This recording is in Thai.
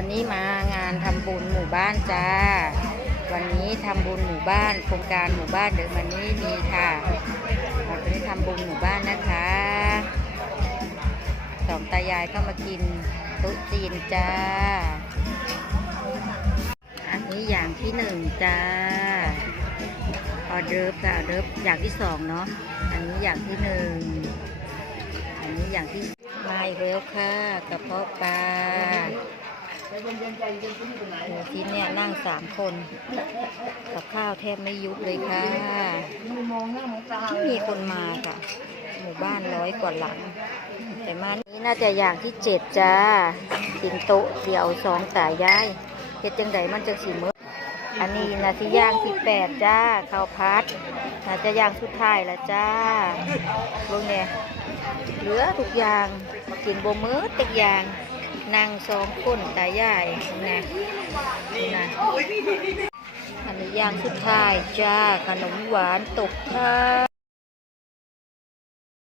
วันนี้มางานทำบุญหมู่บ้านจ้า วันนี้ทำบุญหมู่บ้าน โครงการหมู่บ้านเดิมวันนี้มีค่ะเราจะได้ทำบุญหมู่บ้านนะคะสองตายายก็มากินตุ๊จีนจ้า อันนี้อย่างที่หนึ่งจ้า ออเดิร์ฟค่ะออเดิร์ฟอย่างที่สองเนาะ อันนี้อย่างที่หนึ่ง อันนี้อย่างที่มาอีกแล้วค่ะกระเพาะปลา โหที่เนี่ยนั่งสามคน กับข้าวแทบไม่ยุบเลยค่ะ ไม่มีคนมาค่ะ หมู่บ้านร้อยกว่าหลัง แต่มานี้น่าจะอย่างที่เจ็ดจ้าสิงโตเดี่ยวสองสายย้ายเฮ็ดจังไดมันจะสีมืออันนี้นาทีย่างที่แปดจ้าข้าวพัดน่าจะย่างสุดท้ายแล้วจ้าลงเนี่ยเหลือทุกอย่างกินบมือทุกอย่าง นั่งสองคนตายายนะนะอันนี้อย่างสุดท้ายจ้าขนมหวานตกท้าย